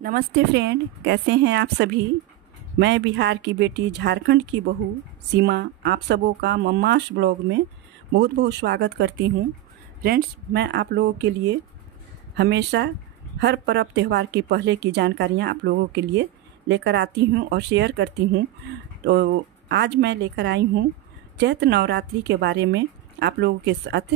नमस्ते फ्रेंड, कैसे हैं आप सभी। मैं बिहार की बेटी, झारखंड की बहू सीमा आप सबों का मम्मास ब्लॉग में बहुत बहुत स्वागत करती हूं। फ्रेंड्स, मैं आप लोगों के लिए हमेशा हर पर्व त्यौहार के पहले की जानकारियां आप लोगों के लिए लेकर आती हूं और शेयर करती हूं। तो आज मैं लेकर आई हूं चैत्र नवरात्रि के बारे में आप लोगों के साथ।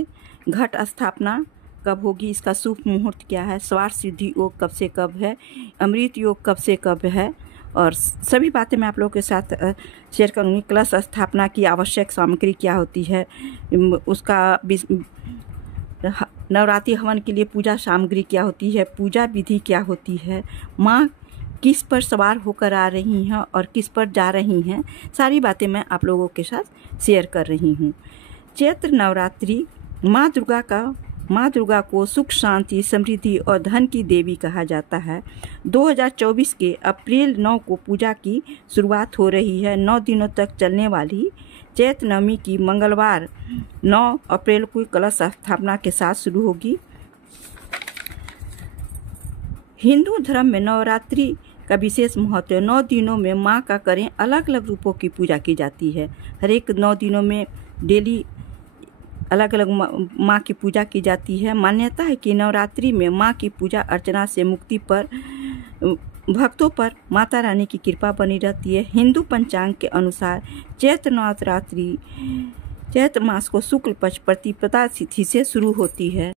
घट स्थापना कब होगी, इसका शुभ मुहूर्त क्या है, स्वार्थ सिद्धि योग कब से कब है, अमृत योग कब से कब है, और सभी बातें मैं आप लोगों के साथ शेयर करूँगी। कलश स्थापना की आवश्यक सामग्री क्या होती है, उसका नवरात्रि हवन के लिए पूजा सामग्री क्या होती है, पूजा विधि क्या होती है, माँ किस पर सवार होकर आ रही हैं और किस पर जा रही हैं, सारी बातें मैं आप लोगों के साथ शेयर कर रही हूँ। चैत्र नवरात्रि माँ दुर्गा को सुख, शांति, समृद्धि और धन की देवी कहा जाता है। 2024 के अप्रैल 9 को पूजा की शुरुआत हो रही है। 9 दिनों तक चलने वाली चैत्र नवमी की मंगलवार 9 अप्रैल को कलश स्थापना के साथ शुरू होगी। हिंदू धर्म में नवरात्रि का विशेष महत्व है। 9 दिनों में माँ का करें अलग अलग रूपों की पूजा की जाती है। हर एक 9 दिनों में डेली अलग अलग माँ की पूजा की जाती है। मान्यता है कि नवरात्रि में माँ की पूजा अर्चना से मुक्ति पर भक्तों पर माता रानी की कृपा बनी रहती है। हिंदू पंचांग के अनुसार चैत्र नवरात्रि चैत्र मास को शुक्ल पक्ष प्रतिपदा तिथि से शुरू होती है।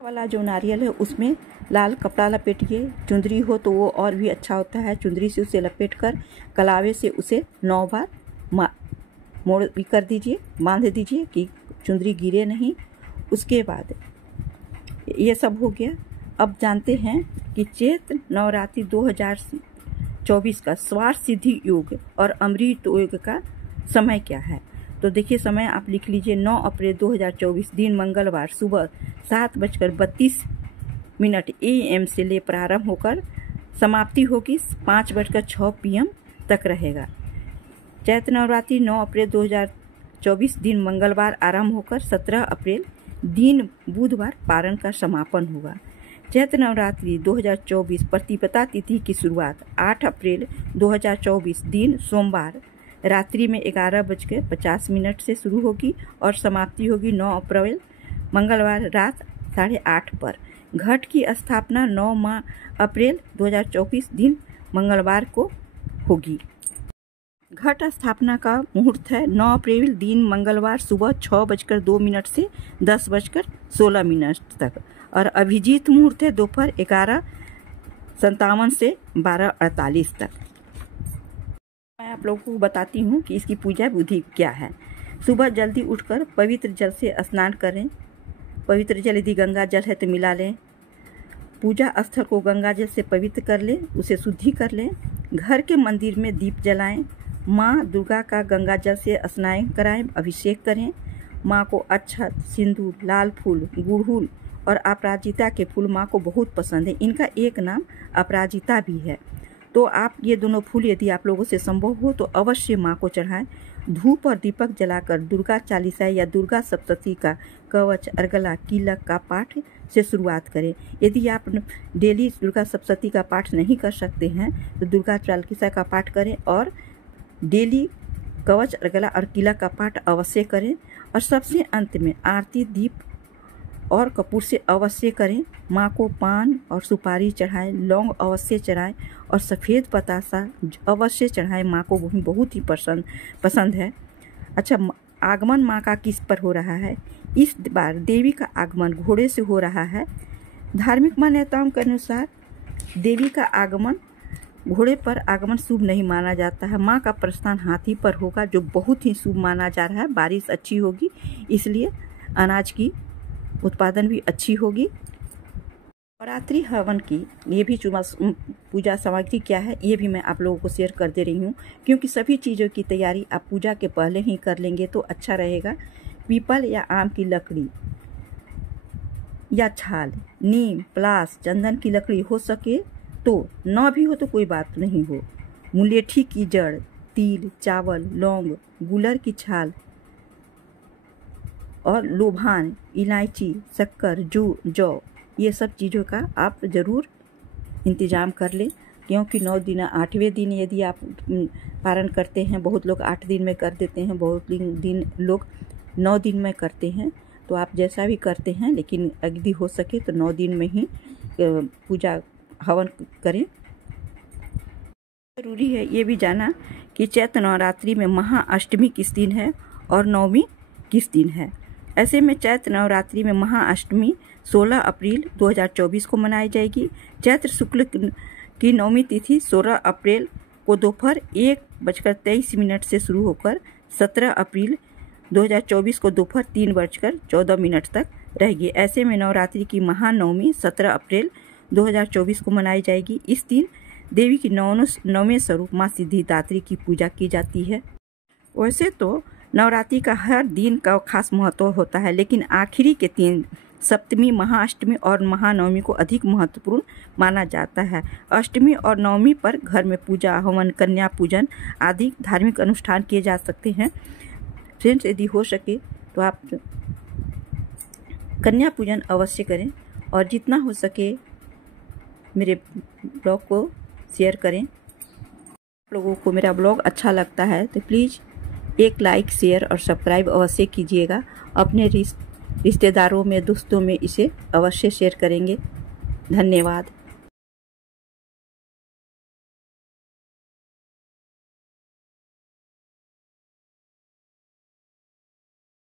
वाला जो नारियल है उसमें लाल कपड़ा लपेटिए। चुंदरी हो तो वो और भी अच्छा होता है। चुंदरी से उसे लपेटकर कलावे से उसे 9 बार मोड़ कर दीजिए, बांध दीजिए कि चुंदरी गिरे नहीं। उसके बाद ये सब हो गया। अब जानते हैं कि चैत्र नवरात्रि 2024 का स्वार्थ सिद्धि योग और अमृत योग का समय क्या है। तो देखिए, समय आप लिख लीजिए। 9 अप्रैल 2024 दिन मंगलवार सुबह 7:32 AM से ले प्रारंभ होकर समाप्ति होगी 5:06 PM तक रहेगा। चैत्र नवरात्रि 9 अप्रैल 2024 दिन मंगलवार आरंभ होकर 17 अप्रैल दिन बुधवार पारण का समापन होगा। चैत्र नवरात्रि 2024 प्रतिपदा तिथि की शुरुआत 8 अप्रैल 2024 दिन सोमवार रात्रि में 11:50 से शुरू होगी और समाप्ति होगी 9 अप्रैल मंगलवार रात 8:30 पर। घट की स्थापना 9 अप्रैल 2024 दिन मंगलवार को होगी। घट स्थापना का मुहूर्त है 9 अप्रैल दिन मंगलवार सुबह 6:02 से 10:16 तक और अभिजीत मुहूर्त है दोपहर 11 57 से 12:48 तक। मैं आप लोगों को बताती हूँ कि इसकी पूजा विधि क्या है। सुबह जल्दी उठकर पवित्र जल से स्नान करें। पवित्र जल यदि गंगा जल है तो मिला लें। पूजा स्थल को गंगा जल से पवित्र कर लें, उसे शुद्धि कर लें। घर के मंदिर में दीप जलाएं। माँ दुर्गा का गंगा जल से स्नान कराएं, अभिषेक करें। माँ को अक्षत, सिंदूर, लाल फूल, गुड़हल और अपराजिता के फूल माँ को बहुत पसंद है। इनका एक नाम अपराजिता भी है। तो आप ये दोनों फूल यदि आप लोगों से संभव हो तो अवश्य माँ को चढ़ाएं। धूप और दीपक जलाकर दुर्गा चालीसा या दुर्गा सप्तशती का कवच, अर्गला, कीलक का पाठ से शुरुआत करें। यदि आप डेली दुर्गा सप्तशती का पाठ नहीं कर सकते हैं तो दुर्गा चालीसा का पाठ करें और डेली कवच, अर्गला और कीलक का पाठ अवश्य करें। और सबसे अंत में आरती दीप और कपूर से अवश्य करें। माँ को पान और सुपारी चढ़ाएं, लौंग अवश्य चढ़ाएं और सफ़ेद बतासा अवश्य चढ़ाएं। माँ को वही बहुत ही पसंद है। अच्छा, आगमन माँ का किस पर हो रहा है? इस बार देवी का आगमन घोड़े से हो रहा है। धार्मिक मान्यताओं के अनुसार देवी का आगमन घोड़े पर आगमन शुभ नहीं माना जाता है। माँ का प्रस्थान हाथी पर होगा, जो बहुत ही शुभ माना जा रहा है। बारिश अच्छी होगी, इसलिए अनाज की उत्पादन भी अच्छी होगी। नवरात्रि हवन की ये भी पूजा सामग्री क्या है ये भी मैं आप लोगों को शेयर कर दे रही हूँ, क्योंकि सभी चीज़ों की तैयारी आप पूजा के पहले ही कर लेंगे तो अच्छा रहेगा। पीपल या आम की लकड़ी या छाल, नीम, पलास, चंदन की लकड़ी हो सके तो, न भी हो तो कोई बात नहीं हो। मुलेठी की जड़, तिल, चावल, लौंग, गुलर की छाल और लोभान, इलायची, शक्कर, जौ, ये सब चीज़ों का आप ज़रूर इंतज़ाम कर लें, क्योंकि 9 दिन 8वें दिन यदि आप पारण करते हैं, बहुत लोग 8 दिन में कर देते हैं, बहुत दिन लोग 9 दिन में करते हैं। तो आप जैसा भी करते हैं, लेकिन यदि हो सके तो 9 दिन में ही पूजा हवन करें। ज़रूरी है ये भी जाना कि चैत्र नवरात्रि में महाअष्टमी किस दिन है और नवमी किस दिन है। ऐसे में चैत्र नवरात्रि में महाअष्टमी 16 अप्रैल 2024 को मनाई जाएगी। चैत्र शुक्ल की नवमी तिथि 16 अप्रैल को दोपहर 1:23 से शुरू होकर 17 अप्रैल 2024 को दोपहर 3:14 तक रहेगी। ऐसे में नवरात्रि की महानवमी 17 अप्रैल 2024 को मनाई जाएगी। इस दिन देवी की नौवें स्वरूप माँ सिद्धिदात्री की पूजा की जाती है। वैसे तो नवरात्रि का हर दिन का खास महत्व होता है, लेकिन आखिरी के 3 सप्तमी, महाअष्टमी और महानवमी को अधिक महत्वपूर्ण माना जाता है। अष्टमी और नवमी पर घर में पूजा, हवन, कन्या पूजन आदि धार्मिक अनुष्ठान किए जा सकते हैं। फ्रेंड्स, यदि हो सके तो आप कन्या पूजन अवश्य करें और जितना हो सके मेरे ब्लॉग को शेयर करें। आप लोगों को मेरा ब्लॉग अच्छा लगता है तो प्लीज़ एक लाइक, शेयर और सब्सक्राइब अवश्य कीजिएगा। अपने रिश्तेदारों में, दोस्तों में इसे अवश्य शेयर करेंगे। धन्यवाद।